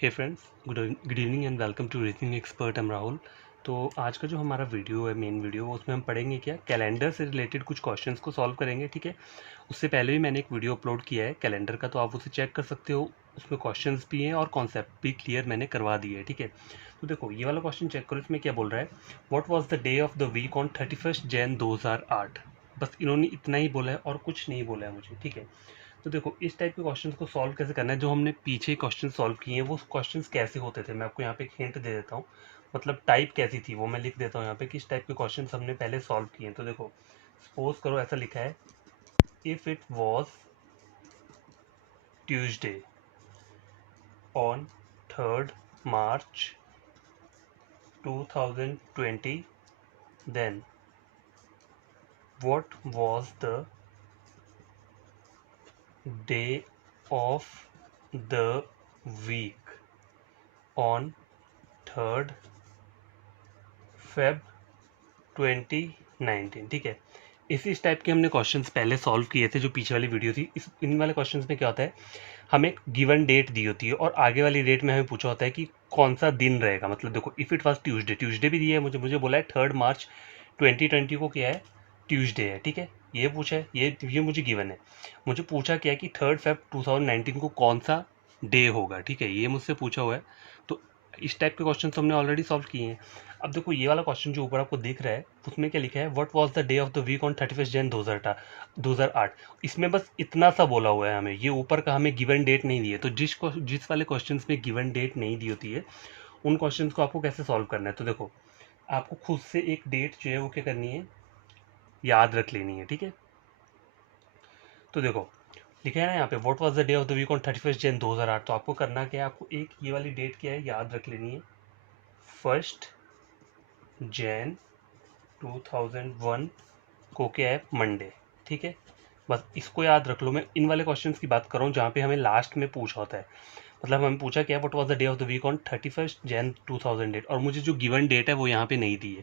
Hey friends, good evening and welcome to reasoning expert. Am Rahul. तो आज का जो हमारा वीडियो है, मेन वीडियो, उसमें हम पढ़ेंगे क्या, कैलेंडर से रिलेटेड कुछ क्वेश्चंस को सॉल्व करेंगे। ठीक है। उससे पहले भी मैंने एक वीडियो अपलोड किया है कैलेंडर का, तो आप उसे चेक कर सकते हो। उसमें क्वेश्चंस भी हैं और कॉन्सेप्ट भी क्लियर मैंने करवा दिए है। ठीक है। तो देखो ये वाला क्वेश्चन चेक करो, इसमें क्या बोल रहा है। What was the day of the week on 31 Jan 2008। बस इन्होंने इतना ही बोला है और कुछ नहीं बोला है मुझे। ठीक है। तो देखो इस टाइप के क्वेश्चंस को सॉल्व कैसे करना है, जो हमने पीछे क्वेश्चन सॉल्व किए हैं वो क्वेश्चंस कैसे होते थे, मैं आपको यहाँ पे एक हिंट दे देता हूँ। मतलब टाइप कैसी थी वो मैं लिख देता हूँ यहाँ पे, किस टाइप के क्वेश्चंस हमने पहले सॉल्व किए हैं। तो देखो सपोज करो ऐसा लिखा है, if it was Tuesday on 3rd March 2020, then what was the day of the week on 3rd Feb 2019। ठीक है। इसी टाइप के हमने क्वेश्चंस पहले सॉल्व किए थे, जो पीछे वाली वीडियो थी। इन वाले क्वेश्चंस में क्या होता है, हमें एक गिवन डेट दी होती है और आगे वाली डेट में हमें पूछा होता है कि कौन सा दिन रहेगा। मतलब देखो if it was Tuesday, Tuesday भी दिया है मुझे मुझे बोला है 3rd March 2020 को क्या है, ट्यूसडे है। ठीक है। ये पूछा है, ये मुझे गिवन है। मुझे पूछा क्या है कि 3rd Feb 2019 को कौन सा डे होगा। ठीक है, ये मुझसे पूछा हुआ है। तो इस टाइप के क्वेश्चन हमने ऑलरेडी सॉल्व किए हैं। अब देखो ये वाला क्वेश्चन जो ऊपर आपको दिख रहा है, उसमें क्या लिखा है, what was the day of the week on 31 Jan 2008। इसमें बस इतना सा बोला हुआ है हमें, ये ऊपर का हमें गिवन डेट नहीं दी है। तो जिस वाले क्वेश्चंस में गिवन डेट नहीं दी होती है, उन क्वेश्चंस को आपको कैसे सॉल्व करना है। तो देखो आपको खुद से एक डेट जो है वो क्या करनी है, याद रख लेनी है। ठीक है। तो देखो लिखा है ना यहाँ पे, what was the day of the week on 31 Jan 2008। तो आपको करना क्या है, आपको एक ये वाली डेट क्या है याद रख लेनी है, 1 जैन 2001 को क्या है, मंडे। ठीक है। बस इसको याद रख लो। मैं इन वाले क्वेश्चंस की बात कर रहा हूँ जहाँ पे हमें लास्ट में पूछा होता है। मतलब हमें पूछा क्या, what was the day of the week on 31 Jan 2008, और मुझे जो गिवन डेट है वो यहाँ पे नहीं दी है।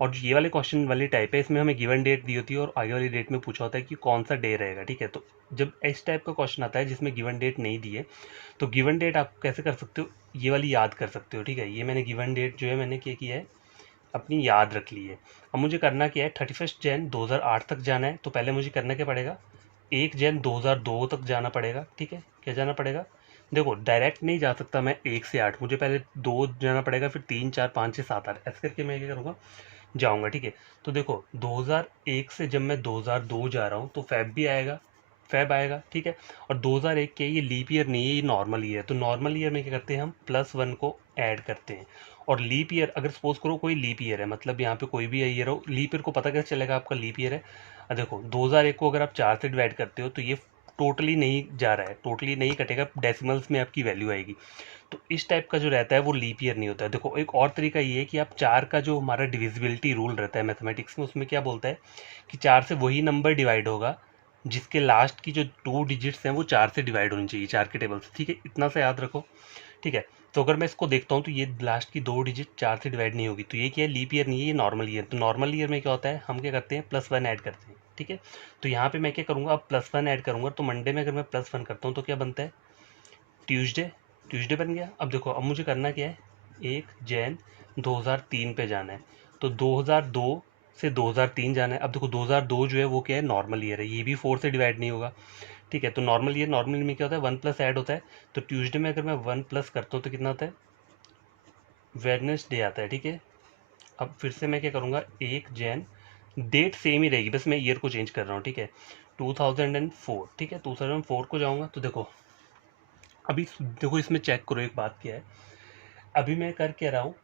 और जो ये वाले क्वेश्चन वाली टाइप है, इसमें हमें गिवन डेट दी होती है और आगे वाली डेट में पूछा होता है कि कौन सा डे रहेगा। ठीक है। तो जब इस टाइप का क्वेश्चन आता है जिसमें गिवन डेट नहीं दी है, तो गिवन डेट आप कैसे कर सकते हो, ये वाली याद कर सकते हो। ठीक है। ये मैंने गिवन डेट जो है मैंने क्या किया है, अपनी याद रख ली है। अब मुझे करना क्या है, 31 जैन 2008 तक जाना है। तो पहले मुझे करना क्या पड़ेगा, 1 जैन 2002 तक जाना पड़ेगा। ठीक है। क्या जाना पड़ेगा, देखो डायरेक्ट नहीं जा सकता मैं 1 से 8, मुझे पहले 2 जाना पड़ेगा, फिर 3 4 5 6 7 8 ऐसे करके मैं क्या करूँगा, जाऊँगा। ठीक है। तो देखो 2001 से जब मैं 2002 जा रहा हूँ तो फैब भी आएगा, फैब आएगा। ठीक है। और 2001 क्या है, ये लीप ईयर नहीं है, ये नॉर्मल ईयर है। तो नॉर्मल ईयर में क्या करते हैं, हम +1 को ऐड करते हैं। और लीप ईयर अगर सपोज करो कोई लीप ईयर है, मतलब यहाँ पे कोई भी ईयर हो, लीप ईयर को पता कैसे चलेगा आपका लीप ईयर है। देखो 2001 को अगर आप 4 से डिवाइड करते हो तो ये टोटली नहीं जा रहा है, टोटली नहीं कटेगा, डेसिमल्स में आपकी वैल्यू आएगी। तो इस टाइप का जो रहता है वो लीप ईयर नहीं होता है। देखो एक और तरीका ये है कि आप 4 का जो हमारा डिविजिबिलिटी रूल रहता है मैथमेटिक्स में, उसमें क्या बोलता है कि 4 से वही नंबर डिवाइड होगा जिसके लास्ट की जो 2 डिजिट्स हैं वो 4 से डिवाइड होनी चाहिए, 4 के टेबल से। ठीक है, इतना सा याद रखो। ठीक है। तो अगर मैं इसको देखता हूँ तो ये लास्ट की 2 डिजिट 4 से डिवाइड नहीं होगी, तो ये क्या है, लीप ईयर नहीं है, ये नॉर्मल ईयर। तो नॉर्मल ईयर में क्या होता है, हम क्या करते हैं, +1 ऐड करते हैं। ठीक है। तो यहाँ पे मैं क्या करूँगा, अब +1 ऐड करूँगा, तो मंडे में अगर मैं +1 करता हूँ तो क्या बनता है, ट्यूसडे। ट्यूसडे बन गया। अब देखो अब मुझे करना क्या है, 1 जैन 2003 पे जाना है। तो 2002 से 2003 जाना है। अब देखो 2002 जो है वो क्या है, नॉर्मल ईयर है, ये भी 4 से डिवाइड नहीं होगा। ठीक है। तो नॉर्मल ईयर, नॉर्मल में क्या होता है, 1 प्लस ऐड होता है। तो ट्यूसडे में अगर मैं 1 प्लस करता हूँ तो कितना आता है, वेडनेसडे आता है। ठीक है। अब फिर से मैं क्या करूँगा, 1 जैन, डेट सेम ही रहेगी, बस मैं ईयर को चेंज कर रहा हूँ। ठीक है। 2004। ठीक है। 2004 को जाऊँगा तो देखो अभी देखो इसमें चेक करो एक बात क्या है, अभी मैं कर क्या रहा हूँ,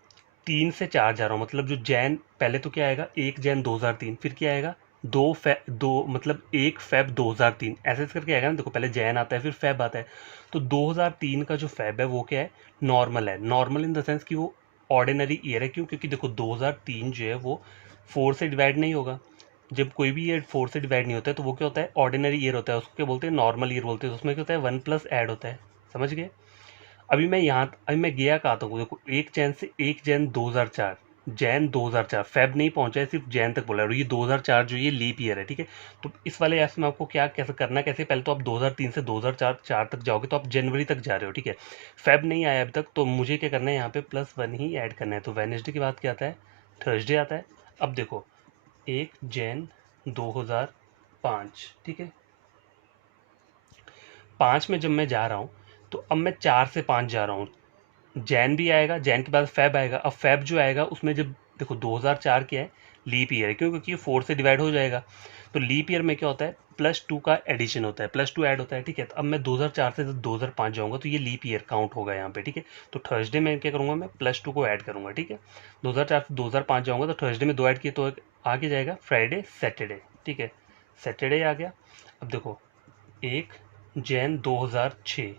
3 से 4 जा रहा हूँ। मतलब जो जैन पहले तो क्या आएगा, 1 जैन 2003, फिर क्या आएगा, 2 मतलब 1 फेब 2003, ऐसे ऐसे करके आएगा ना। देखो पहले जैन आता है फिर फेब आता है। तो 2003 का जो फेब है वो क्या है, नॉर्मल है। नॉर्मल इन द सेंस कि वो ऑर्डिनरी ईयर है। क्यों, क्योंकि देखो 2003 जो है वो 4 से डिवाइड नहीं होगा। जब कोई भी ईयर 4 से डिवाइड नहीं होता है तो वो क्या होता है, ऑर्डिनरी ईयर होता है, उसको क्या बोलते हैं, नॉर्मल ईयर बोलते हैं। तो उसमें क्या होता है, 1 प्लस ऐड होता है। समझ गए। अभी मैं गया कहाँ तक हूँ, देखो 1 जैन से 1 जैन 2004, जैन 2004, फेब नहीं पहुंचा है, सिर्फ जैन तक बोला है, और ये 2004 जो ये लीप ईयर है, ठीक है। तो इस वाले ऐप में आपको क्या कैसे करना, कैसे पहले तो आप 2003 से 2004 तक जाओगे तो आप जनवरी तक जा रहे हो, ठीक है। फेब नहीं आया अभी तक, तो मुझे क्या करना है, यहाँ पे +1 ही ऐड करना है। तो वेडनेसडे के बाद क्या आता है, थर्सडे आता है। अब देखो 1 जैन 2005, ठीक है। 5 में जब मैं जा रहा हूँ तो अब मैं 4 से 5 जा रहा हूँ, जैन भी आएगा, जैन के बाद फेब आएगा। अब फेब जो आएगा उसमें जब देखो 2004 क्या है, लीप ईयर है, क्यों, क्योंकि 4 से डिवाइड हो जाएगा। तो लीप ईयर में क्या होता है, +2 का एडिशन होता है, +2 ऐड होता है, ठीक है। तो अब मैं 2004 से 2005 जाऊंगा तो ये लीप ईयर काउंट होगा यहाँ पे, ठीक है। तो थर्सडे में क्या करूंगा, मैं +2 को ऐड करूंगा, ठीक है। 2004 से 2005 जाऊंगा तो थर्सडे में 2 ऐड किए तो आगे जाएगा फ्राइडे सैटरडे, ठीक है। सैटरडे आ गया। अब देखो 1 जैन 2006,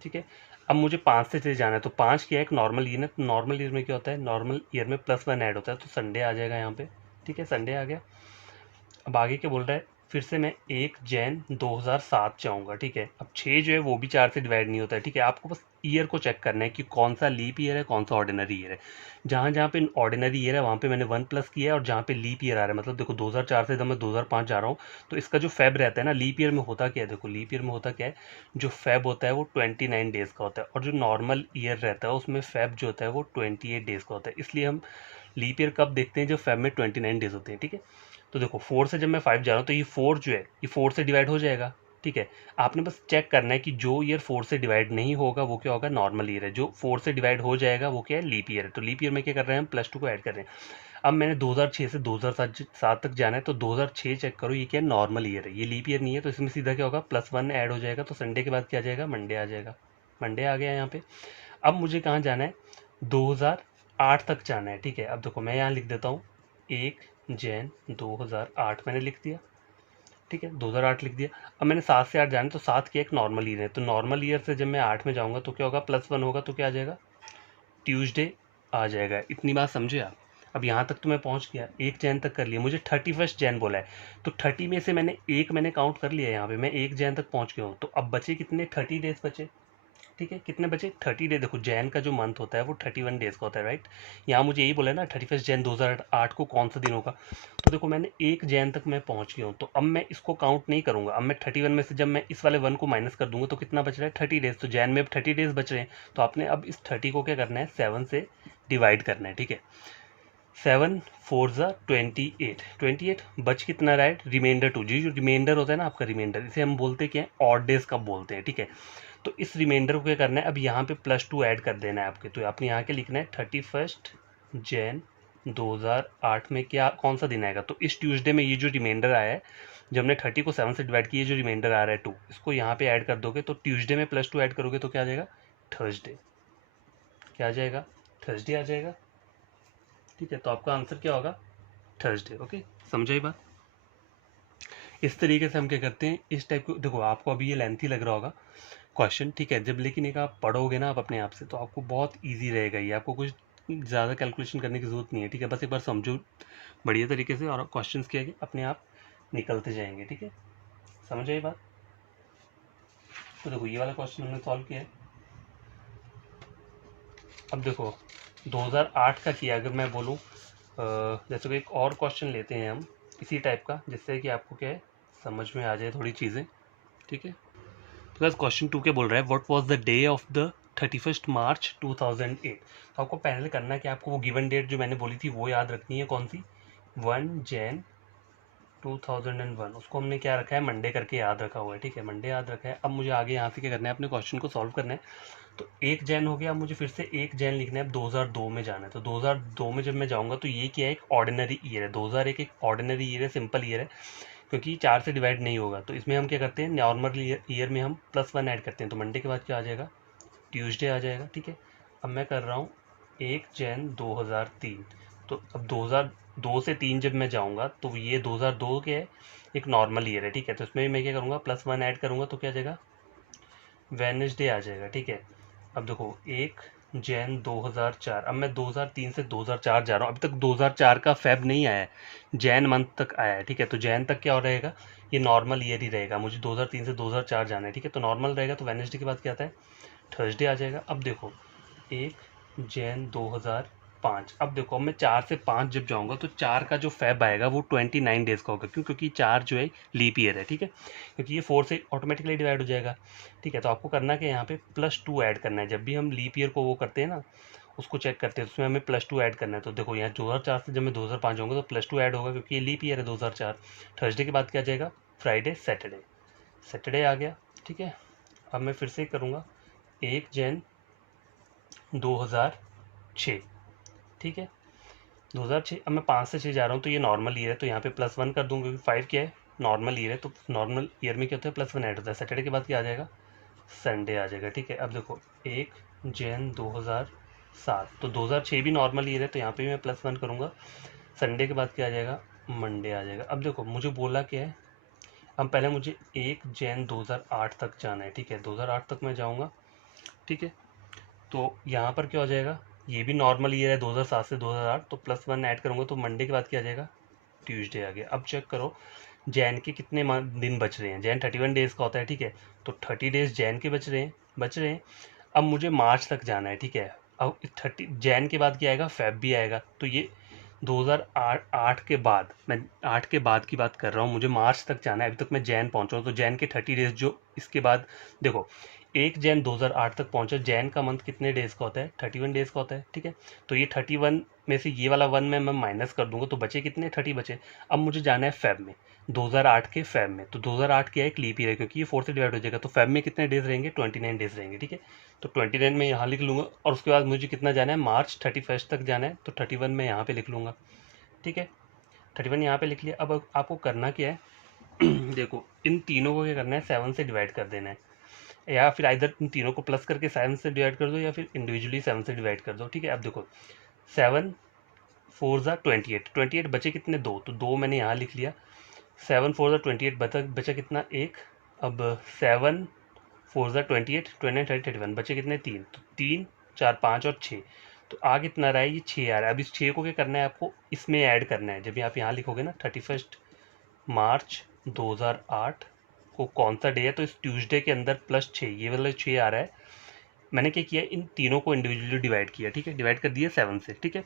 ठीक है। अब मुझे 5 से चले जाना है, तो 5 क्या है, एक नॉर्मल ईयर है। तो नॉर्मल ईयर में क्या होता है, नॉर्मल ईयर में +1 ऐड होता है, तो संडे आ जाएगा यहाँ पे, ठीक है। संडे आ गया। अब आगे क्या बोल रहा है, फिर से मैं 1 जैन 2007 जाऊँगा, ठीक है। अब 6 जो है वो भी 4 से डिवाइड नहीं होता है, ठीक है। आपको बस ईयर को चेक करना है कि कौन सा लीप ईयर है, कौन सा ऑर्डिनरी ईयर है। जहाँ जहाँ पे ऑर्डिनरी ईयर है वहाँ पे मैंने 1 प्लस किया है, और जहाँ पे लीप ईयर आ रहा है, मतलब देखो 2004 से जब मैं 2005 जा रहा हूँ तो इसका जो फेब रहता है ना, लीप ईयर में होता क्या है, देखो लीप ईयर में होता क्या है, जो फेब होता है वो 29 डेज़ का होता है, और जो नॉर्मल ईयर रहता है उसमें फेब जो होता है वो 28 डेज़ का होता है। इसलिए हम लीप ईयर कब देखते हैं, जब फेब में 29 डेज होते हैं, ठीक है। तो देखो 4 से जब मैं 5 जा रहा हूँ तो ये 4 जो है ये 4 से डिवाइड हो जाएगा, ठीक है। आपने बस चेक करना है कि जो ईयर 4 से डिवाइड नहीं होगा वो क्या होगा, नॉर्मल ईयर है। जो 4 से डिवाइड हो जाएगा वो क्या है, लीप ईयर है। तो लीप ईयर में क्या कर रहे हैं, हम +2 को ऐड कर रहे हैं। अब मैंने 2006 से 2007 तक जाना है, तो 2006 चेक करो, ये क्या है, नॉर्मल ईयर है, ये लीप ईयर नहीं है। तो इसमें सीधा क्या होगा, +1 ऐड हो जाएगा। तो संडे के बाद क्या आ जाएगा, मंडे आ जाएगा। मंडे आ गया यहाँ पे। अब मुझे कहाँ जाना है, 2008 तक जाना है, ठीक है। अब देखो मैं यहाँ लिख देता हूँ 1 जैन 2008 मैंने लिख दिया, ठीक है। 2008 लिख दिया। अब मैंने 7 से 8 जाना है, तो 7 की एक नॉर्मल ईयर है, तो नॉर्मल ईयर से जब मैं 8 में जाऊँगा तो क्या होगा, +1 होगा, तो क्या आ जाएगा, ट्यूसडे आ जाएगा। इतनी बात समझे आप। अब यहाँ तक तो मैं पहुँच गया, 1 जैन तक कर लिया। मुझे 31 जैन बोला है, तो 30 में से मैंने काउंट कर लिया। यहाँ पे मैं 1 जैन तक पहुँच गया हूँ, तो अब बचे कितने, 30 डेज बचे, ठीक है। कितने बचे, 30 डे। देखो जैन का जो मंथ होता है वो 31 डेज का होता है, राइट। यहाँ मुझे यही बोला है ना, 31 जैन 2008 को कौन सा दिन होगा। तो देखो मैंने 1 जैन तक मैं पहुँच गया हूँ, तो अब मैं इसको काउंट नहीं करूँगा। अब मैं 31 में से जब मैं इस वाले 1 को माइनस कर दूंगा तो कितना बच रहा है, 30 डेज। तो जैन में अब 30 डेज बच रहे हैं, तो आपने अब इस 30 को क्या करना है, 7 से डिवाइड करना है, ठीक है। 7 4 ज़ा 28, 28 बच कितना रहा है, रिमाइंडर 2। जी जो रिमाइंडर होता है ना आपका, रिमाइंडर इसे हम बोलते क्या है, ऑड डेज कब बोलते हैं, ठीक है। तो इस रिमाइंडर को क्या करना है, अब यहाँ पे +2 ऐड कर देना है आपके। तो आपने यहाँ के लिखना है 31 जैन 2008 में क्या कौन सा दिन आएगा। तो इस ट्यूसडे में ये जो रिमाइंडर आया है, जब हमने 30 को 7 से डिवाइड किया, जो रिमाइंडर आ रहा है 2, इसको यहाँ पे ऐड कर दोगे, तो ट्यूसडे में +2 ऐड करोगे तो क्या आ जाएगा, थर्सडे। क्या आ जाएगा, थर्सडे आ जाएगा, ठीक है। तो आपका आंसर क्या होगा, थर्सडे। ओके, समझा ये बात। इस तरीके से हम क्या करते हैं, इस टाइप को देखो, आपको अभी ये लेंथी लग रहा होगा क्वेश्चन, ठीक है। जब लेकिन एक आप पढ़ोगे ना आप अपने आप से, तो आपको बहुत ईजी रहेगा ये, आपको कुछ ज़्यादा कैलकुलेशन करने की ज़रूरत नहीं है, ठीक है। बस एक बार समझो बढ़िया तरीके से, और क्वेश्चन क्या है अपने आप निकलते जाएंगे, ठीक है। समझ आई बात। तो देखो ये वाला क्वेश्चन हमने सॉल्व किया है। अब देखो 2008 का किया, अगर मैं बोलूँ जैसे कि एक और क्वेश्चन लेते हैं हम इसी टाइप का, जिससे कि आपको क्या है, समझ में आ जाए थोड़ी चीज़ें, ठीक है। तो बस क्वेश्चन 2 के बोल रहा है, what was the day of the 31 मार्च 2008। तो आपको पहले करना है कि आपको वो गिवन डेट जो मैंने बोली थी वो याद रखनी है, कौन सी, 1 जैन 2001। उसको हमने क्या रखा है, मंडे करके याद रखा हुआ है, ठीक है। मंडे याद रखा है। अब मुझे आगे यहाँ से क्या करना है, अपने क्वेश्चन को सॉल्व करना है। तो 1 जैन हो गया, अब मुझे फिर से 1 जैन लिखना है, अब 2002 में जाना है। तो 2002 में जब मैं जाऊँगा तो ये क्या है, एक ऑर्डिनरी ईयर है। 2001 एक ऑर्डिनरी ईयर है, सिंपल ईयर है, क्योंकि 4 से डिवाइड नहीं होगा। तो इसमें हम क्या करते हैं, नॉर्मल ईयर में हम +1 ऐड करते हैं। तो मंडे के बाद क्या आ जाएगा, ट्यूसडे आ जाएगा, ठीक है। अब मैं कर रहा हूँ 1 जैन 2003। तो अब 2002 से 3 जब मैं जाऊँगा तो ये 2002 क्या है, एक नॉर्मल ईयर है, ठीक है। तो इसमें भी मैं क्या करूँगा, +1 ऐड करूँगा, तो क्या आ जाएगा, वेडनेसडे आ जाएगा, ठीक है। अब देखो 1 जैन 2004। अब मैं 2003 से 2004 जा रहा हूँ, अभी तक 2004 का फेब नहीं आया है, जैन मंथ तक आया है, ठीक है। तो जैन तक क्या रहेगा, ये नॉर्मल ईयर ही रहेगा। मुझे 2003 से 2004 जाना है, ठीक है। तो नॉर्मल रहेगा, तो वेडनेसडे के बाद क्या आता है, थर्सडे आ जाएगा। अब देखो 1 जैन 2005, 5। अब देखो मैं 4 से 5 जब जाऊंगा तो 4 का जो फैब आएगा वो 29 डेज का होगा। क्यों? क्योंकि 4 जो है लीप ईयर है, ठीक है, क्योंकि ये 4 से ऑटोमेटिकली डिवाइड हो जाएगा, ठीक है। तो आपको करना कि यहाँ पे +2 ऐड करना है। जब भी हम लीप ईयर को वो करते हैं ना, उसको चेक करते हैं, उसमें हमें +2 ऐड करना है। तो देखो यहाँ 2004 से जब मैं 2005 जाऊँगा तो +2 ऐड होगा, क्योंकि ये लीप ईयर है 2004। थर्सडे के बाद क्या जाएगा? Friday, Saturday. सैटरडे आ गया, ठीक है। अब मैं फिर से करूँगा 1 जैन 2006, ठीक है, 2006। अब मैं 5 से 6 जा रहा हूँ तो ये नॉर्मल ईयर है, तो यहाँ पे +1 कर दूँगा, क्योंकि 5 क्या है? नॉर्मल ईयर है। तो नॉर्मल ईयर में क्या होता है? +1 ऐड होता है। सैटरडे के बाद क्या आ जाएगा? संडे आ जाएगा, ठीक है। अब देखो 1 जैन 2007, तो 2006 भी नॉर्मल ईयर है, तो यहाँ पे भी मैं +1 करूँगा। संडे के बाद क्या आ जाएगा? मंडे आ जाएगा। अब देखो मुझे बोला क्या है, अब पहले मुझे 1 जैन 2008 तक जाना है, ठीक है, 2008 तक मैं जाऊँगा, ठीक है। तो यहाँ पर क्या हो जाएगा? ये भी नॉर्मल ईयर है 2007 से 2008, तो +1 ऐड करूँगा तो मंडे के बाद क्या आ जाएगा? ट्यूसडे आ गया। अब चेक करो जैन के कितने दिन बच रहे हैं। जैन 31 डेज़ का होता है, ठीक है, तो 30 डेज़ जैन के बच रहे हैं। अब मुझे मार्च तक जाना है, ठीक है। अब 30 जैन के बाद क्या आएगा? फेब भी आएगा। तो ये 2008 के बाद, मैं 8 के बाद की बात कर रहा हूँ, मुझे मार्च तक जाना है। अभी तक मैं जैन पहुँचा हूँ, तो जैन के 30 डेज़ जो इसके बाद देखो 1 जैन 2008 तक पहुँचा। जैन का मंथ कितने डेज़ का होता है? 31 डेज़ का होता है, ठीक है। तो ये 31 में से ये वाला 1 में मैं माइनस कर दूंगा, तो बचे कितने? 30 बचे। अब मुझे जाना है फेब में, 2008 के फेब में। तो 2008 क्या है? एक लीप ईयर है, क्योंकि ये 4 से डिवाइड हो जाएगा। तो फेब में कितने डेज रहेंगे? 29 डेज रहेंगे, ठीक है। तो 29 में यहाँ लिख लूँगा, और उसके बाद मुझे कितना जाना है? मार्च 31 तक जाना है, तो 31 में यहाँ पे लिख लूँगा, ठीक है। 31 यहाँ पे लिख लिया। अब आपको करना क्या है देखो इन तीनों को क्या करना है? 7 से डिवाइड कर देना है, या फिर इधर इन तीनों को प्लस करके 7 से डिवाइड कर दो, या फिर इंडिविजुअली 7 से डिवाइड कर दो, ठीक है। अब देखो 7 4 ज़ा 28, 28 बचे कितने? 2, तो 2 मैंने यहाँ लिख लिया। 7 4 ज़ा 28 बचा कितना? 1। अब 7 4 ज़ा 28, 29 30 31 बचे कितने? 3। तो 3 4 5 और 6, तो आ कितना रहा है? ये 6 आ रहा है। अब इस 6 को क्या करना है? आपको इसमें ऐड करना है। जब आप यहाँ लिखोगे ना 31 मार्च 2008 को कौन सा डे है, तो इस ट्यूसडे के अंदर +6, ये वाला 6 आ रहा है। मैंने क्या किया? इन तीनों को इंडिविजुअली डिवाइड किया, ठीक है, डिवाइड कर दिया 7 से, ठीक है।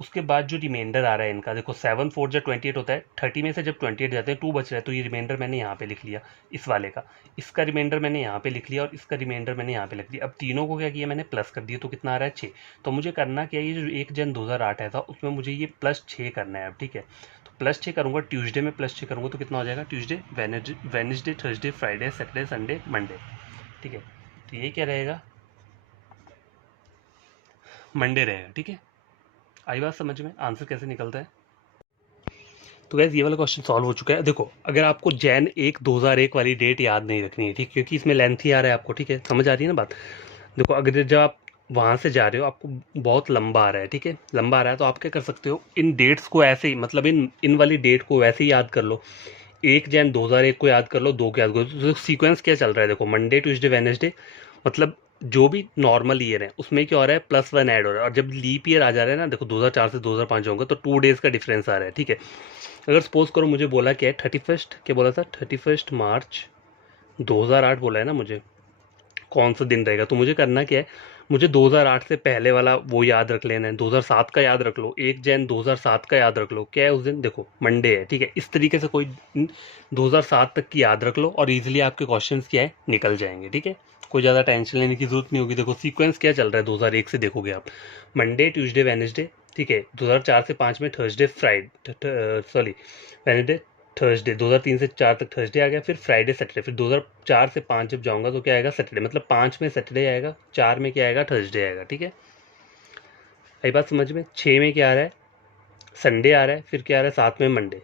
उसके बाद जो रिमाइंडर आ रहा है इनका, देखो 7 4 जब 28 होता है, 30 में से जब 28 जाते हैं 2 बच रहा है, तो ये रिमाइंडर मैंने यहाँ पे लिख लिया इस वाले का। इसका रिमाइंडर मैंने यहाँ पे लिख लिया, और इसका रिमाइंडर मैंने यहाँ पे लिख दिया। अब तीनों को क्या किया मैंने? प्लस कर दिया, तो कितना आ रहा है? 6। तो मुझे करना क्या है? ये जो 1 जन 2008 है था, उसमें मुझे ये +6 करना है अब, ठीक है। तो +6 करूँगा, ट्यूसडे में +6 करूँगा तो कितना हो जाएगा? Tuesday, Wednesday, Thursday, Friday, Saturday, Sunday, Monday, ठीक है। तो ये क्या रहेगा? मंडे रहेगा, ठीक है। आई बात समझ में? आंसर कैसे निकलता है? तो गैस ये वाला क्वेश्चन सॉल्व हो चुका है। देखो अगर आपको जैन 1 2001 वाली डेट याद नहीं रखनी है, ठीक, क्योंकि इसमें लेंथ ही आ रहा है आपको, ठीक है, समझ आ रही है ना बात। देखो अगर जब आप वहाँ से जा रहे हो आपको बहुत लंबा आ रहा है, ठीक है, लंबा आ रहा है, तो आप क्या कर सकते हो? इन डेट्स को ऐसे ही, मतलब इन वाली डेट को वैसे ही याद कर लो। 1 जैन 2001 को याद कर लो, 2 को याद कर लो। तो सीक्वेंस क्या चल रहा है? देखो मंडे ट्यूसडे वेडनेसडे, मतलब जो भी नॉर्मल ईयर है उसमें क्या हो रहा है? +1 ऐड हो रहा है। और जब लीप ईयर आ जा रहा है ना, देखो 2004 से 2005 जाऊंगा तो 2 डेज का डिफरेंस आ रहा है, ठीक है। अगर सपोज करो मुझे बोला क्या है? 31, क्या बोला था? 31 मार्च 2008 बोला है ना मुझे, कौन सा दिन रहेगा? तो मुझे करना क्या है? मुझे 2008 से पहले वाला वो याद रख लेना है। 2007 का याद रख लो, 1 जैन 2007 का याद रख लो। क्या है उस दिन? देखो मंडे है, ठीक है। इस तरीके से कोई 2007 तक की याद रख लो, और इजीली आपके क्वेश्चंस क्या है? निकल जाएंगे, ठीक है। कोई ज़्यादा टेंशन लेने की जरूरत नहीं होगी। देखो सीक्वेंस क्या चल रहा है 2001 से, देखोगे आप मंडे ट्यूसडे वेडनेसडे, ठीक है। 2004 से 5 में Thursday Friday, sorry Wednesday Thursday, 2003 से 4 तक थर्सडे आ गया, फिर फ्राइडे सैटरडे, फिर 2004 से 5 जब जाऊंगा तो क्या आएगा? सैटरडे, मतलब 5 में सैटरडे आएगा, 4 में क्या आएगा? थर्सडे आएगा, ठीक है। आई बात समझ में? 6 में क्या आ रहा है? संडे आ रहा है, फिर क्या आ रहा है? 7 में मंडे,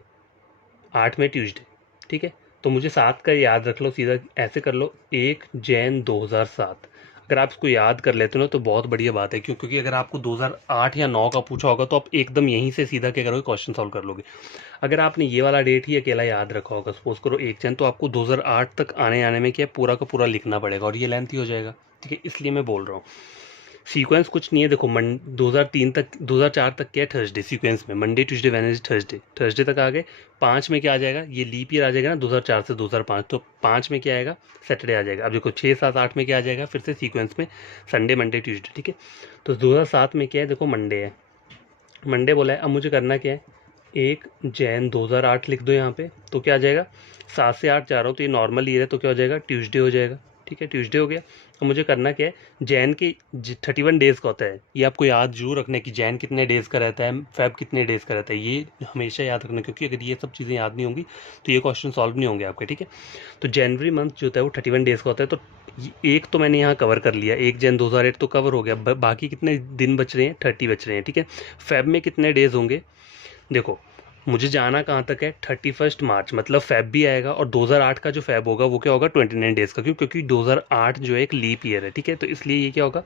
8 में ट्यूसडे, ठीक है। तो मुझे 7 का याद रख लो, सीधा ऐसे कर लो, 1 जैन 2007। अगर आप इसको याद कर लेते हो ना तो बहुत बढ़िया बात है, क्योंकि अगर आपको 2008 या 9 का पूछा होगा तो आप एकदम यहीं से सीधा क्या करोगे? क्वेश्चन सॉल्व कर लोगे। अगर आपने ये वाला डेट ही अकेला याद रखा होगा, सपोज करो 1 जन, तो आपको 2008 तक आने में क्या पूरा का पूरा लिखना पड़ेगा, और ये लेंथ ही हो जाएगा, ठीक है। इसलिए मैं बोल रहा हूँ सीक्वेंस कुछ नहीं है। देखो 2003 तक 2004 तक क्या है? थर्सडे सीक्वेंस में, Monday Tuesday Wednesday Thursday, Thursday तक आ गए। 5 में क्या आ जाएगा? ये लीप ईयर आ जाएगा ना 2004 से 2005, तो 5 में क्या आएगा? सैटरडे आ जाएगा। अब देखो 6 7 8 में क्या आ जाएगा? फिर से सीक्वेंस में संडे मंडे ट्यूसडे, ठीक है। तो 2007 में क्या है? देखो मंडे है, मंडे बोला है। अब मुझे करना क्या है, 1 जैन 2008 लिख दो यहाँ पे, तो क्या आ जाएगा, 7 से 8 जा रहा हूँ तो ये नॉर्मल ईयर है, तो क्या हो जाएगा, ट्यूसडे हो जाएगा। ठीक है, ट्यूसडे हो गया। अब मुझे करना क्या है, जैन के 31 डेज़ का होता है, ये आपको याद जरूर रखना है कि जैन कितने डेज़ का रहता है, फेब कितने डेज़ का रहता है, ये हमेशा याद रखना, क्योंकि अगर ये सब चीज़ें याद नहीं होंगी तो ये क्वेश्चन सॉल्व नहीं होंगे आपके। ठीक है, तो जनवरी मंथ जो होता है वो 31 डेज़ का होता है, तो एक तो मैंने यहाँ कवर कर लिया, 1 जन 2008 तो कवर हो गया, बाकी कितने दिन बच रहे हैं, 30 बच रहे हैं। ठीक है, फेब में कितने डेज़ होंगे, देखो मुझे जाना कहाँ तक है, 31 मार्च, मतलब फेब भी आएगा, और 2008 का जो फेब होगा वो क्या होगा, 29 डेज़ का, क्योंकि 2008 जो है एक लीप ईयर है। ठीक है, तो इसलिए ये क्या होगा,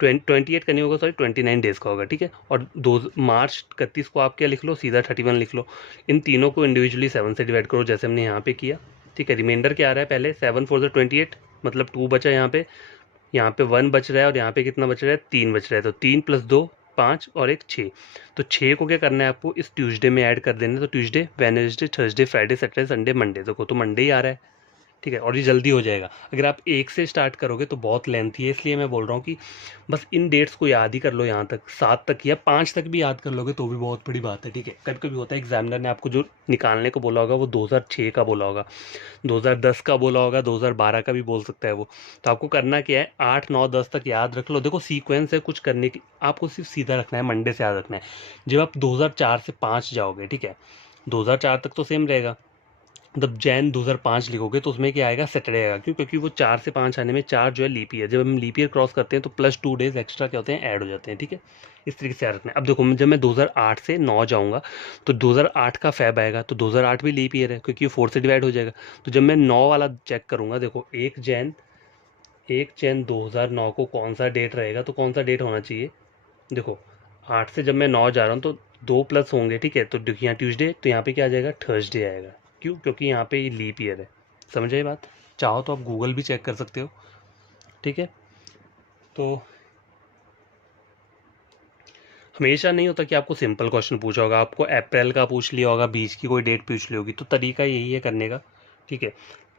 28 का नहीं होगा, सॉरी 29 डेज़ का होगा। ठीक है, और 2 मार्च 31 को आप क्या लिख लो, सीधा 31 लिख लो। इन तीनों को इंडिविजुअली 7 से डिवाइड करो, जैसे हमने यहाँ पे किया। ठीक है, रिमाइंडर क्या आ रहा है, पहले 7 4 28, मतलब 2 बचा यहाँ पे 1 बच रहा है, और यहाँ पे कितना बच रहा है, 3 बच रहा है, तो 3 + 2 5 और 1 6। तो 6 को क्या करना है आपको, इस ट्यूसडे में ऐड कर देना है, तो Tuesday, Wednesday, Thursday, Friday, Saturday, Sunday, Monday, देखो तो मंडे ही आ रहा है। ठीक है, और ये जल्दी हो जाएगा। अगर आप 1 से स्टार्ट करोगे तो बहुत लेंथी है, इसलिए मैं बोल रहा हूँ कि बस इन डेट्स को याद ही कर लो, यहाँ तक 7 तक या 5 तक भी याद कर लोगे तो भी बहुत बड़ी बात है। ठीक है, कभी कभी होता है एग्जामिनर ने आपको जो निकालने को बोला होगा वो 2006 का बोला होगा, 2010 का बोला होगा, 2012 का भी बोल सकता है वो। तो आपको करना क्या है, 8 9 10 तक याद रख लो। देखो सीक्वेंस है कुछ करने की, आपको सिर्फ सीधा रखना है, मंडे से याद रखना है। जब आप 2004 से 5 जाओगे, ठीक है, 2004 तक तो सेम रहेगा, जब जैन 2005 लिखोगे तो उसमें क्या आएगा, सैटरडे आएगा। क्यों, क्योंकि वो 4 से 5 आने में 4 जो है लीप ईयर, जब हम लीप ईयर क्रॉस करते हैं तो +2 डेज एक्स्ट्रा क्या होते हैं, ऐड हो जाते हैं। ठीक है, इस तरीके से याद रखना है। अब देखो जब मैं 2008 से 9 जाऊँगा तो 2008 का फेब आएगा, तो 2008 भी लीप ईयर है क्योंकि 4 से डिवाइड हो जाएगा। तो जब मैं 9 वाला चेक करूँगा, देखो 1 जैन 2009 को कौन सा डेट रहेगा, तो कौन सा डेट होना चाहिए, देखो 8 से जब मैं 9 जा रहा हूँ तो 2 प्लस होंगे। ठीक है, तो यहाँ ट्यूसडे, तो यहाँ पे क्या आ जाएगा, थर्सडे आएगा। क्यों, क्योंकि यहाँ पे ये लीप ईयर है। समझ आई बात, चाहो तो आप गूगल भी चेक कर सकते हो। ठीक है, तो हमेशा नहीं होता कि आपको सिंपल क्वेश्चन पूछा होगा, आपको अप्रैल का पूछ लिया होगा, बीच की कोई डेट पूछ ली होगी, तो तरीका यही है करने का। ठीक है,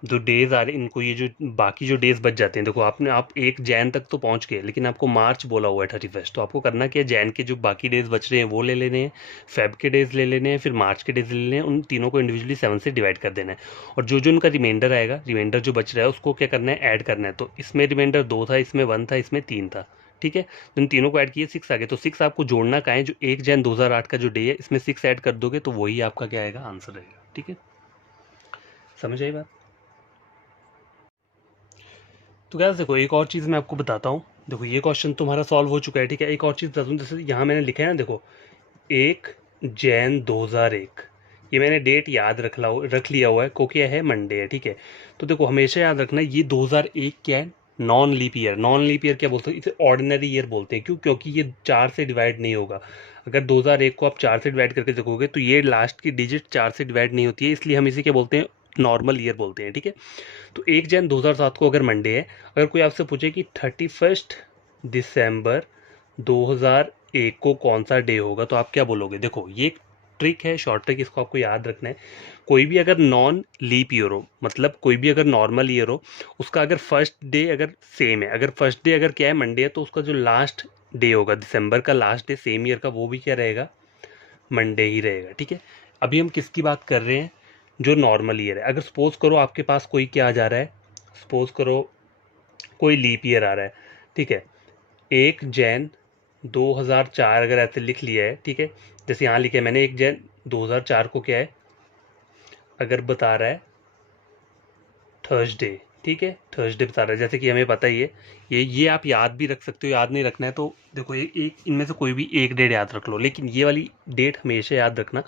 जो डेज आ रहे इनको, ये जो बाकी जो डेज बच जाते हैं, देखो आप 1 जैन तक तो पहुंच गए, लेकिन आपको मार्च बोला हुआ है 31, तो आपको करना क्या है, जैन के जो बाकी डेज बच रहे हैं वो ले लेने हैं, फेब के डेज ले लेने हैं, फिर मार्च के डेज ले लेने हैं, उन तीनों को इंडिविजुअली 7 से डिवाइड कर देना है। और जो जो उनका रिमाइंडर आएगा, रिमाइंडर जो बच रहा है उसको क्या करना है, ऐड करना है। तो इसमें रिमाइंडर 2 था, इसमें 1 था, इसमें 3 था। ठीक है, तो इन तीनों को ऐड किए 6 आ गए, तो 6 आपको जोड़ना का है, जो 1 जैन 2008 का जो डे है इसमें 6 ऐड कर दोगे तो वही आपका क्या आएगा, आंसर रहेगा। ठीक है, समझ आई बात। तो क्या, देखो एक और चीज़ मैं आपको बताता हूँ, देखो ये क्वेश्चन तुम्हारा सॉल्व हो चुका है। ठीक है, एक और चीज़ बता दूँ, जैसे यहाँ मैंने लिखा है ना, देखो 1 जैन 2001, ये मैंने डेट याद रख लिया हुआ है, को क्या है, मंडे है। ठीक है, तो देखो हमेशा याद रखना ये 2001 क्या है, non leap year. Non leap year क्या बोलते हैं, इसे ऑर्डिनरी ईयर बोलते हैं। क्यों, क्योंकि ये 4 से डिवाइड नहीं होगा। अगर 2001 को आप 4 से डिवाइड करके देखोगे तो ये लास्ट की डिजिट 4 से डिवाइड नहीं होती है, इसलिए हम इसे क्या बोलते हैं, नॉर्मल ईयर बोलते हैं। ठीक है, तो 1 जैन 2007 को अगर मंडे है, अगर कोई आपसे पूछे कि 31 दिसंबर 2001 को कौन सा डे होगा, तो आप क्या बोलोगे। देखो ये एक ट्रिक है, शॉर्ट ट्रिक, इसको आपको याद रखना है। कोई भी अगर नॉन लीप ईयर हो, मतलब कोई भी अगर नॉर्मल ईयर हो, उसका अगर फर्स्ट डे अगर सेम है, अगर फर्स्ट डे अगर क्या है, मंडे है, तो उसका जो लास्ट डे होगा, दिसंबर का लास्ट डे सेम ईयर का, वो भी क्या रहेगा, मंडे ही रहेगा। ठीक है, अभी हम किसकी बात कर रहे हैं, जो नॉर्मल ईयर है। अगर सपोज करो आपके पास कोई क्या आ जा रहा है, सपोज करो कोई लीप ईयर आ रहा है। ठीक है, 1 जैन 2004 अगर ऐसे लिख लिया है। ठीक है, जैसे यहाँ लिखा है मैंने, 1 जैन 2004 को क्या है, अगर बता रहा है थर्सडे। ठीक है, थर्सडे बता रहा है, जैसे कि हमें पता ही है। ये आप याद भी रख सकते हो, याद नहीं रखना है तो देखो एक इनमें से कोई भी एक डेट याद रख लो, लेकिन ये वाली डेट हमेशा याद रखना,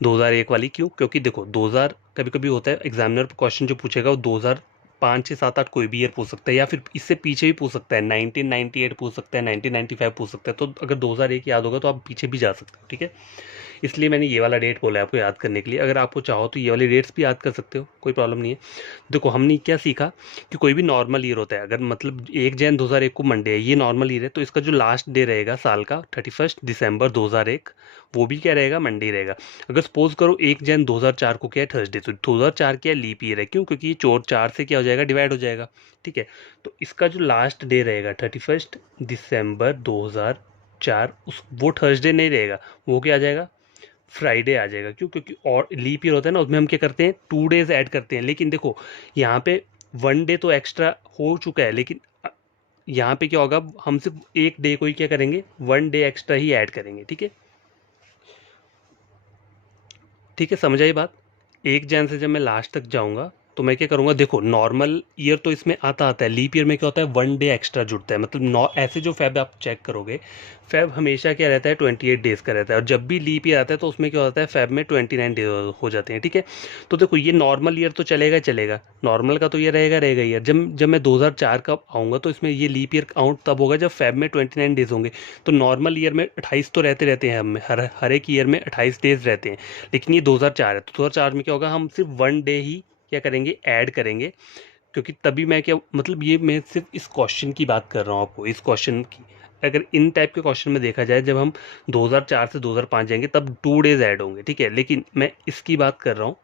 2001 वाली। क्यों, क्योंकि देखो 2000 कभी कभी होता है एग्जामिनर क्वेश्चन जो पूछेगा वो 2005 से 7 8 कोई भी ईयर पूछ सकता है, या फिर इससे पीछे भी पूछ सकता है, 1998 पूछ सकता है, 1995 पूछ सकता है। तो अगर 2001 याद होगा तो आप पीछे भी जा सकते हो। ठीक है, इसलिए मैंने ये वाला डेट बोला है आपको याद करने के लिए। अगर आपको चाहो तो ये वाली डेट्स भी याद कर सकते हो, कोई प्रॉब्लम नहीं है। देखो हमने क्या सीखा कि कोई भी नॉर्मल ईयर होता है, अगर मतलब 1 जैन 2001 को मंडे है, ये नॉर्मल ईयर है, तो इसका जो लास्ट डे रहेगा साल का, 31 दिसंबर 2001, वो भी क्या रहेगा, मंडे रहेगा। अगर सपोज करो 1 जैन 2004 को क्या है, थर्सडे, तो 2004 क्या है, लीप ईयर है। क्यों, क्योंकि ये 4 से क्या हो जाएगा, डिवाइड हो जाएगा। ठीक है, तो इसका जो लास्ट डे रहेगा 31 दिसंबर 2001, 4 उस वो थर्सडे नहीं रहेगा, वो क्या आ जाएगा, फ्राइडे आ जाएगा। क्यों? क्योंकि और लीप ईयर होता है ना, उसमें हम क्या करते हैं 2 डेज ऐड करते हैं। लेकिन देखो यहाँ पे 1 डे तो एक्स्ट्रा हो चुका है, लेकिन यहाँ पे क्या होगा, हम सिर्फ एक डे को ही क्या करेंगे, 1 डे एक्स्ट्रा ही ऐड करेंगे। ठीक है, ठीक है, समझ आई बात। 1 जन से जब मैं लास्ट तक जाऊंगा तो मैं क्या करूंगा, देखो नॉर्मल ईयर तो इसमें आता है, लीप ईयर में क्या होता है 1 डे एक्स्ट्रा जुड़ता है। मतलब ऐसे जो फेब आप चेक करोगे, फेब हमेशा क्या रहता है 28 डेज का रहता है, और जब भी लीप ईयर आता है तो उसमें क्या होता है फेब में 29 डेज हो जाते हैं। ठीक है, तो देखो ये नॉर्मल ईयर तो चलेगा चलेगा, नॉर्मल का तो ये रहेगा ईयर। जब मैं 2004 का आऊँगा तो इसमें ये लीप ईयर काउंट तब होगा जब फेब में 29 डेज होंगे। तो नॉर्मल ईयर में 28 तो रहते हैं, हम हर एक ईयर में 28 डेज रहते हैं, लेकिन ये 2004 है, तो 2004 में क्या होगा, हम सिर्फ 1 डे ही क्या करेंगे, ऐड करेंगे। क्योंकि तभी मैं क्या, मतलब ये मैं सिर्फ इस क्वेश्चन की बात कर रहा हूँ आपको, इस क्वेश्चन की। अगर इन टाइप के क्वेश्चन में देखा जाए, जब हम 2004 से 2005 जाएंगे तब 2 डेज ऐड होंगे। ठीक है, लेकिन मैं इसकी बात कर रहा हूँ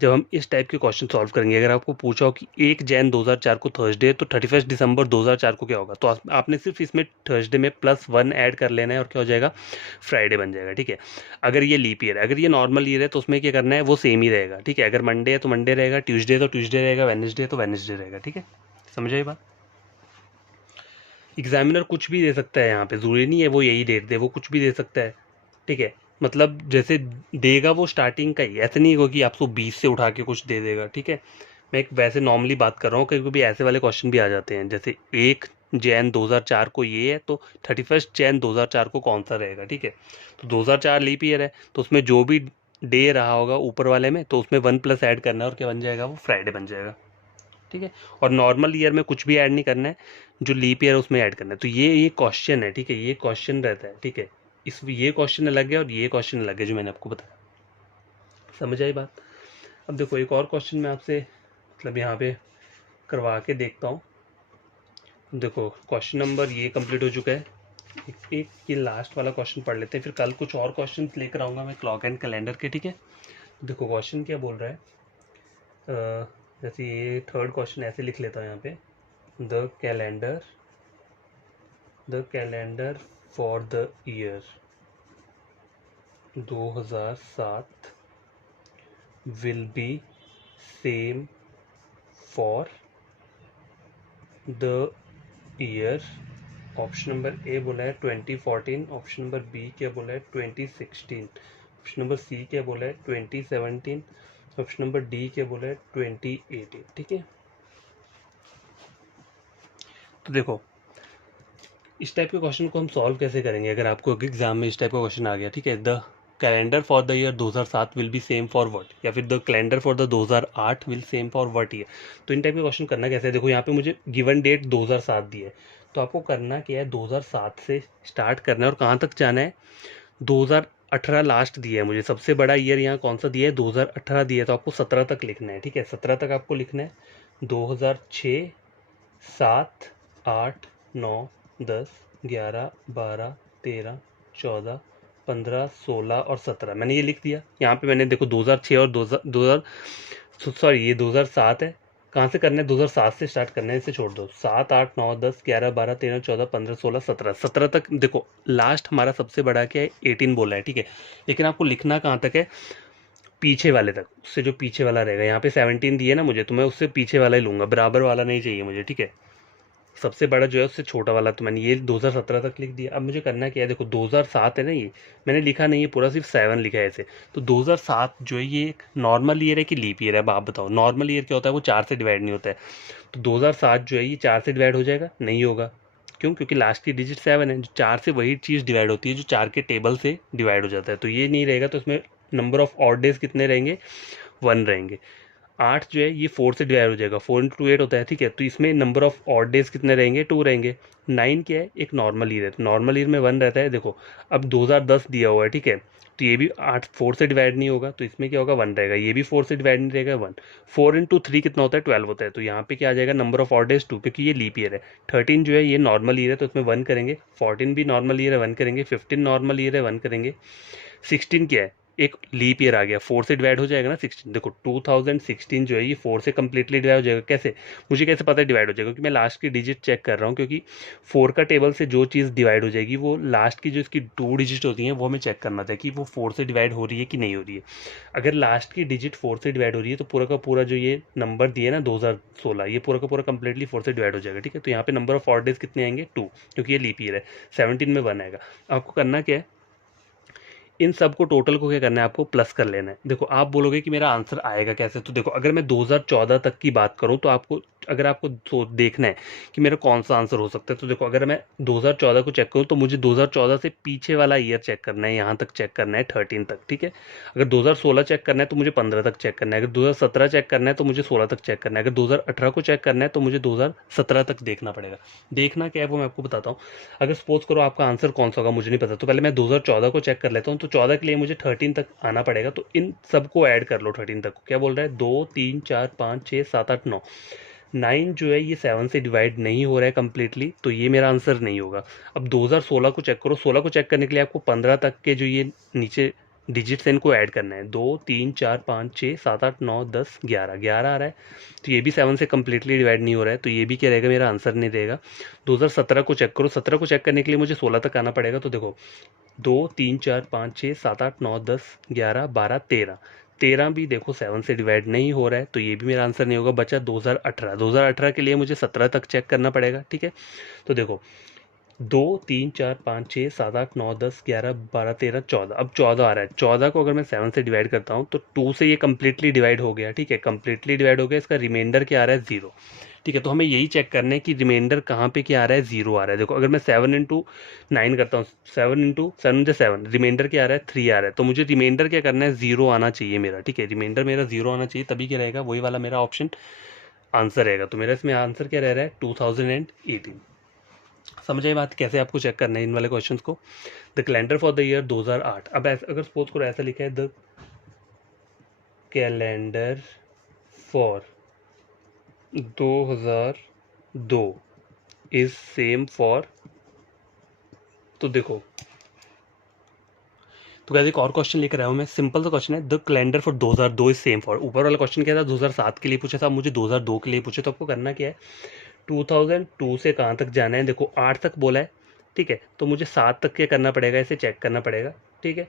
जब हम इस टाइप के क्वेश्चन सॉल्व करेंगे। अगर आपको पूछा हो कि 1 जैन 2004 को थर्सडे है तो 31 दिसंबर 2004 को क्या होगा, तो आपने सिर्फ इसमें थर्सडे में +1 ऐड कर लेना है और क्या हो जाएगा, फ्राइडे बन जाएगा। ठीक है, अगर ये लीप ईयर है, अगर ये नॉर्मल ईयर है तो उसमें क्या करना है, वो सेम ही रहेगा। ठीक है, अगर मंडे है तो मंडे रहेगा, ट्यूसडे तो ट्यूसडे रहेगा, वेडनेसडे तो वेडनेसडे रहेगा। ठीक है, समझ आई बात। एग्जामिनर कुछ भी दे सकता है, यहाँ पे ज़रूरी नहीं है वो यही डेट दे, वो कुछ भी दे सकता है। ठीक है, मतलब जैसे देगा वो स्टार्टिंग का ही, ऐसे नहीं होगा कि आपको 20 से उठा के कुछ दे देगा। ठीक है, मैं एक वैसे नॉर्मली बात कर रहा हूँ, कभी कभी ऐसे वाले क्वेश्चन भी आ जाते हैं, जैसे 1 जैन 2004 को ये है तो 31 जैन 2004 को कौन सा रहेगा। ठीक है, तो 2004 लीप ईयर है तो उसमें जो भी डे रहा होगा ऊपर वाले में, तो उसमें 1+ ऐड करना है और क्या बन जाएगा, वो फ्राइडे बन जाएगा। ठीक है, और नॉर्मल ईयर में कुछ भी ऐड नहीं करना है, जो लीप ईयर है उसमें ऐड करना है। तो ये क्वेश्चन है। ठीक है, ये क्वेश्चन रहता है। ठीक है, ये क्वेश्चन अलग है और ये क्वेश्चन अलग है जो मैंने आपको बताया। समझ आई बात। अब देखो एक और क्वेश्चन मैं आपसे मतलब यहाँ पे करवा के देखता हूँ। देखो क्वेश्चन नंबर ये कंप्लीट हो चुका है, एक ये लास्ट वाला क्वेश्चन पढ़ लेते हैं, फिर कल कुछ और क्वेश्चन लेकर आऊँगा मैं क्लॉक एंड कैलेंडर के। ठीक है, देखो क्वेश्चन क्या बोल रहा है, जैसे ये थर्ड क्वेश्चन ऐसे लिख लेता हूँ यहाँ पे, the calendar for the year 2007 will be same for the year। Option number A बोला है 2014, ऑप्शन नंबर बी क्या बोला है 2016, ऑप्शन नंबर सी क्या बोला है 2017, ऑप्शन नंबर डी क्या बोला है 2018। ठीक है, तो देखो इस टाइप के क्वेश्चन को हम सॉल्व कैसे करेंगे, अगर आपको एग्जाम में इस टाइप का क्वेश्चन आ गया। ठीक है, the calendar for the year 2007 will be same for what, या फिर the calendar for the 2008 will same for what year. तो इन टाइप के क्वेश्चन करना कैसे है, देखो यहाँ पे मुझे गिवन डेट 2007 दी है, तो आपको करना क्या है, 2007 से स्टार्ट करना है और कहाँ तक जाना है, 2018 लास्ट दिया है मुझे, सबसे बड़ा ईयर यहाँ कौन सा दिया है, 2018 दिया है, तो आपको 17 तक लिखना है। ठीक है, 17 तक आपको लिखना है, 2006, 7, 8, 9, 10, 11, 12, 13, 14, 15, 16 और 17 मैंने ये लिख दिया। यहाँ पे मैंने देखो 2006 और 2000 सॉरी ये 2007 है, कहाँ से करना है, 2007 से स्टार्ट करना है, इसे छोड़ दो। 7, 8, 9, 10, 11, 12, 13, 14, 15, 16, 17, 17 तक देखो। लास्ट हमारा सबसे बड़ा क्या है 18 बोला है। ठीक है, लेकिन आपको लिखना कहाँ तक है, पीछे वाले तक, उससे जो पीछे वाला रहेगा। यहाँ पे 17 दिए ना मुझे, तो मैं उससे पीछे वाला ही लूंगा, बराबर वाला नहीं चाहिए मुझे। ठीक है, सबसे बड़ा जो है उससे छोटा वाला, तो मैंने ये 2017 तक लिख दिया। अब मुझे करना क्या है, देखो 2007 है ना, ये मैंने लिखा नहीं है पूरा, सिर्फ 7 लिखा है ऐसे। तो 2007 जो है ये एक नॉर्मल ईयर है कि लीप ईयर है, अब आप बताओ। नॉर्मल ईयर क्या होता है, वो 4 से डिवाइड नहीं होता है, तो 2007 जो है ये 4 से डिवाइड हो जाएगा, नहीं होगा। क्यों? क्योंकि लास्ट की डिजिट 7 है, जो 4 से वही चीज़ डिवाइड होती है जो 4 के टेबल से डिवाइड हो जाता है, तो ये नहीं रहेगा। तो इसमें नंबर ऑफ ऑड डेज कितने रहेंगे, 1 रहेंगे। 8 जो है ये 4 से डिवाइड हो जाएगा, 4 × 2 8 होता है। ठीक है, तो इसमें नंबर ऑफ ऑड डेज कितने रहेंगे, 2 रहेंगे। 9 क्या है, एक नॉर्मल ईयर है, तो नॉर्मल ईयर में 1 रहता है। देखो अब 2010 दिया हुआ है, ठीक है, तो ये भी 8 4 से डिवाइड नहीं होगा, तो इसमें क्या होगा 1 रहेगा। ये भी 4 से डिवाइड नहीं रहेगा, 1। 4 × 3 कितना होता है, 12 होता है, तो यहाँ पे क्या आ जाएगा, नंबर ऑफ ऑड डेज 2, क्योंकि ये लीप ईयर है। 13 जो है ये नॉर्मल ईयर है, तो इसमें 1 करेंगे। 14 भी नॉर्मल ईयर है, 1 करेंगे। 15 नॉर्मल ईयर है, 1 करेंगे। 16 क्या है, एक लीप ईयर आ गया, 4 से डिवाइड हो जाएगा ना 16। देखो 2016 जो है ये 4 से कंप्लीटली डिवाइड हो जाएगा। कैसे, मुझे कैसे पता है डिवाइड हो जाएगा? क्योंकि मैं लास्ट की डिजिट चेक कर रहा हूँ, क्योंकि 4 का टेबल से जो चीज़ डिवाइड हो जाएगी वो लास्ट की जो इसकी 2 डिजिट होती हैं वो हमें चेक करना था कि वो 4 से डिवाइड हो रही है कि नहीं हो रही है। अगर लास्ट की डिजिट 4 से डिवाइड हो रही है तो पूरा का पूरा जो ये नंबर दिए ना 2016, ये पूरा का पूरा कंप्लीटली 4 से डिवाइड हो जाएगा। ठीक है, तो यहाँ पे नंबर ऑफ ऑड डेज कितने आएंगे? 2, क्योंकि ये लीप ईयर है। 17 में 1 आएगा। आपको करना क्या है, इन सब को टोटल को क्या करना है, आपको प्लस कर लेना है। देखो आप बोलोगे कि मेरा आंसर आएगा कैसे, तो देखो अगर मैं 2014 तक की बात करूं तो आपको, अगर आपको देखना है कि मेरा कौन सा आंसर हो सकता है, तो देखो अगर मैं 2014 को चेक करूं तो मुझे 2014 से पीछे वाला ईयर चेक करना है, यहाँ तक चेक करना है 13 तक। ठीक है, अगर 2016 चेक करना है तो मुझे 15 तक चेक करना है, अगर 2017 चेक करना है तो मुझे 16 तक चेक करना है, अगर 2018 को चेक करना है तो मुझे 2017 तक देखना पड़ेगा। देखना क्या है वो मैं आपको बताता हूँ। अगर सपोज करो आपका आंसर कौन सा होगा मुझे नहीं पता, तो पहले मैं 2014 को चेक कर लेता हूँ। तो 14 के लिए मुझे 13 तक आना पड़ेगा, तो इन सबको ऐड कर लो 13 तक। क्या बोल रहा है, 2 3 4 5 6 7 8 9, 9 जो है ये 7 से डिवाइड नहीं हो रहा है कंप्लीटली, तो ये मेरा आंसर नहीं होगा। अब 2016 को चेक करो, 16 को चेक करने के लिए आपको 15 तक के जो ये नीचे डिजिट्स हैं इनको ऐड करना है। 2 3 4 5 6 7 8 9 10 11, 11 आ रहा है, तो ये भी 7 से कंप्लीटली डिवाइड नहीं हो रहा है, तो ये भी क्या रहेगा, मेरा आंसर नहीं रहेगा। 2017 को चेक करो, 17 को चेक करने के लिए मुझे 16 तक आना पड़ेगा, तो देखो 2 3 4 5 6 7 8 9 10 11 12 13, 13 भी देखो 7 से डिवाइड नहीं हो रहा है, तो ये भी मेरा आंसर नहीं होगा। बचा 2018, 2018 के लिए मुझे 17 तक चेक करना पड़ेगा। ठीक है, तो देखो 2 3 4 5 6 7 8 9 10 11 12 13 14, अब 14 आ रहा है। 14 को अगर मैं 7 से डिवाइड करता हूँ तो 2 से ये कंप्लीटली डिवाइड हो गया। ठीक है, कंप्लीटली डिवाइड हो गया, इसका रिमाइंडर क्या आ रहा है, 0। ठीक है, तो हमें यही चेक करना है कि रिमाइंडर कहाँ पे क्या आ रहा है, 0 आ रहा है। देखो अगर मैं 7 इंटू 9 करता हूँ, 7 इंटू 7 से 7, रिमाइंडर क्या आ रहा है, 3 आ रहा है, तो मुझे रिमाइंडर क्या करना है, 0 आना चाहिए मेरा। ठीक है, रिमाइंडर मेरा 0 आना चाहिए, तभी क्या रहेगा, वही वाला मेरा ऑप्शन आंसर रहेगा। तो मेरा इसमें आंसर क्या रह रहा है, 2018। समझ आई बात, कैसे आपको चेक करना है इन वाले क्वेश्चंस को। The calendar for the year 2008, अब अगर सपोज करो ऐसा लिखा है, the calendar for 2002 is same for, तो देखो, तो कैसे एक और क्वेश्चन लेकर आया हूँ मैं, सिंपल सा क्वेश्चन है, the calendar for 2002 is same for. ऊपर वाला क्वेश्चन क्या था, 2007 के लिए पूछा था, मुझे 2002 के लिए पूछे, तो आपको करना क्या है, 2002 से कहाँ तक जाना है, देखो 8 तक बोला है। ठीक है, तो मुझे 7 तक क्या करना पड़ेगा, इसे चेक करना पड़ेगा। ठीक है,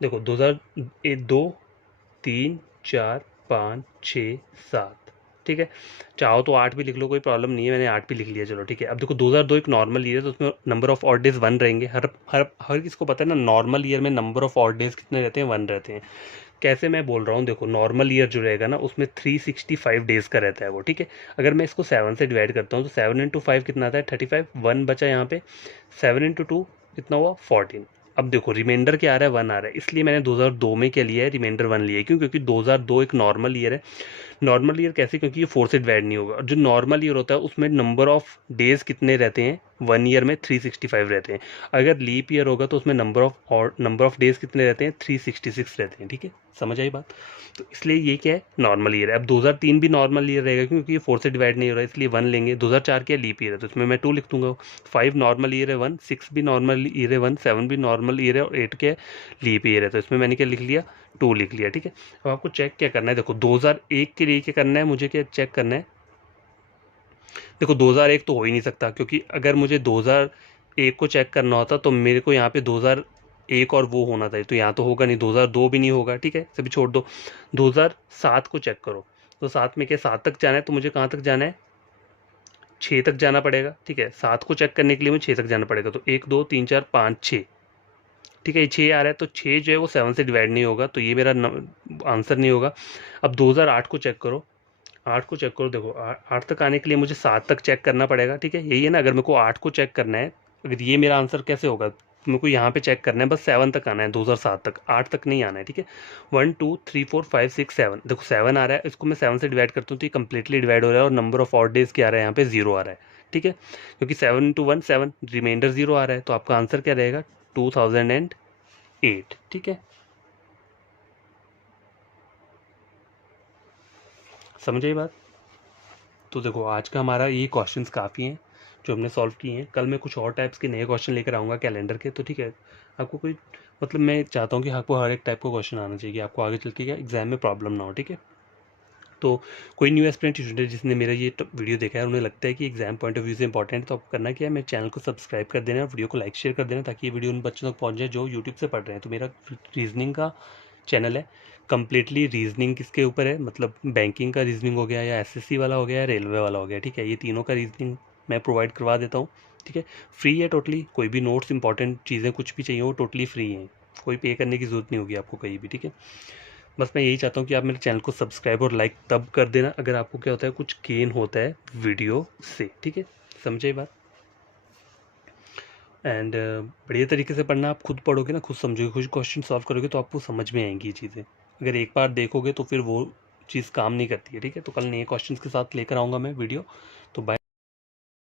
देखो 2002 3 4 5 6 7, ठीक है, चाहो तो 8 भी लिख लो, कोई प्रॉब्लम नहीं है, मैंने 8 भी लिख लिया, चलो ठीक है। अब देखो 2002 एक नॉर्मल ईयर है, तो उसमें नंबर ऑफ ऑड डेज 1 रहेंगे। हर हर हर किसको पता है ना, नॉर्मल ईयर में नंबर ऑफ ऑड डेज कितने रहते हैं, 1 रहते हैं। कैसे मैं बोल रहा हूँ, देखो नॉर्मल ईयर जो रहेगा ना उसमें 365 डेज का रहता है वो। ठीक है, अगर मैं इसको 7 से डिवाइड करता हूँ तो 7 इंटू 5 कितना आता है, 35, 1 बचा यहाँ पे, 7 इंटू 2 कितना हुआ, 14। अब देखो रिमाइंडर क्या आ रहा है, 1 आ रहा है, इसलिए मैंने 2002 में क्या लिया है, रिमाइंडर 1 लिया है। क्यों, क्योंकि 2002 एक नॉर्मल ईयर है। नॉर्मल ईयर कैसे, क्योंकि ये 4 से डिवाइड नहीं होगा, और जो नॉर्मल ईयर होता है उसमें नंबर ऑफ डेज कितने रहते हैं, 1 ईयर में 365 रहते हैं। अगर लीप ईयर होगा तो उसमें नंबर ऑफ डेज कितने रहते हैं, 366 रहते हैं। ठीक है, समझ आई बात, तो इसलिए ये क्या है, नॉर्मल ईयर है। अब 2003 भी नॉर्मल ईयर रहेगा, क्योंकि ये 4 से डिवाइड नहीं हो रहा है, इसलिए 1 लेंगे। 2004 क्या लीप ईयर है, तो इसमें मैं 2 लिख दूंगा। 5 नॉर्मल ईयर है, 1 6 भी नॉर्मल ईयर है, 1 7 भी नॉर्मल ईयर है, और 8 क्या है, लीप ईयर है, तो इसमें मैंने क्या लिख लिया, 2 लिख लिया। ठीक है, अब आपको चेक क्या करना है, देखो 2001 के लिए क्या करना है, मुझे क्या चेक करना है, देखो 2001 तो हो ही नहीं सकता, क्योंकि अगर मुझे 2001 को चेक करना होता तो मेरे को यहाँ पे 2001 और वो होना चाहिए, तो यहाँ तो होगा नहीं, 2002 भी नहीं होगा। ठीक है, सभी छोड़ दो। 2007 को चेक करो, तो 7 में क्या, 7 तक जाना है, तो मुझे कहाँ तक जाना है, 6 तक जाना पड़ेगा। ठीक है, 7 को चेक करने के लिए मुझे 6 तक जाना पड़ेगा, तो 1 2 3 4 5 6। ठीक है, ये 6 आ रहा है, तो 6 जो है वो 7 से डिवाइड नहीं होगा, तो ये मेरा आंसर नहीं होगा। अब 2008 को चेक करो, 8 को चेक करो, देखो 8 तक आने के लिए मुझे 7 तक चेक करना पड़ेगा। ठीक है, यही है ना, अगर मेरे को 8 को चेक करना है, अगर ये मेरा आंसर कैसे होगा, मेरे को यहाँ पे चेक करना है, बस 7 तक आना है, 2007 तक, 8 तक नहीं आना है। ठीक है, 1 2 3 4 5 6 7, देखो 7 आ रहा है, इसको मैं 7 से डिवाइड करता हूँ तो ये कंप्लीटली डिवाइड हो रहा है, और नंबर ऑफ ऑड डेज क्या आ रहा है, यहाँ पे 0 आ रहा है। ठीक है, क्योंकि 7 इंटू 1 7, रिमाइंडर 0 आ रहा है, तो आपका आंसर क्या रहेगा, 2008। ठीक है, समझ आई बात। तो देखो आज का हमारा ये क्वेश्चंस काफ़ी हैं, जो हमने सॉल्व किए हैं। कल मैं कुछ और टाइप्स के नए क्वेश्चन लेकर आऊँगा कैलेंडर के, तो ठीक है आपको कोई मतलब मैं चाहता हूँ कि आपको हर एक टाइप का क्वेश्चन आना चाहिए, आपको आगे चल के क्या एग्जाम में प्रॉब्लम ना हो, ठीक है। तो कोई न्यू एस्पिरेंट स्टूडेंट जिसने मेरा ये वीडियो देखा है, उन्हें लगता है कि एग्जाम पॉइंट ऑफ व्यू से इंपॉर्टेंट है, तो आपको करना क्या है, मेरे चैनल को सब्सक्राइब कर देना, वीडियो को लाइक शेयर कर देना, ताकि ये वीडियो उन बच्चों तक पहुँच जाए जो यूट्यूब से पढ़ रहे हैं। तो मेरा रीजनिंग का चैनल है, कम्प्लीटली रीजनिंग किसके ऊपर है, मतलब बैंकिंग का रीजनिंग हो गया, या एसएससी वाला हो गया, या रेलवे वाला हो गया, ठीक है। ये तीनों का रीजनिंग मैं प्रोवाइड करवा देता हूँ, ठीक है। फ्री है टोटली, कोई भी नोट्स इंपॉर्टेंट चीज़ें कुछ भी चाहिए वो टोटली फ्री हैं, कोई पे करने की ज़रूरत नहीं होगी आपको कहीं भी, ठीक है। बस मैं यही चाहता हूँ कि आप मेरे चैनल को सब्सक्राइब और लाइक तब कर देना अगर आपको क्या होता है, कुछ गेन होता है वीडियो से, ठीक है। समझे बात। एंड बढ़िया तरीके से पढ़ना, आप खुद पढ़ोगे ना, खुद समझोगे, खुद क्वेश्चन सॉल्व करोगे तो आपको समझ में आएंगी ये चीज़ें। अगर एक बार देखोगे तो फिर वो चीज़ काम नहीं करती है, ठीक है। तो कल नए क्वेश्चन के साथ लेकर आऊँगा मैं वीडियो, तो बाय।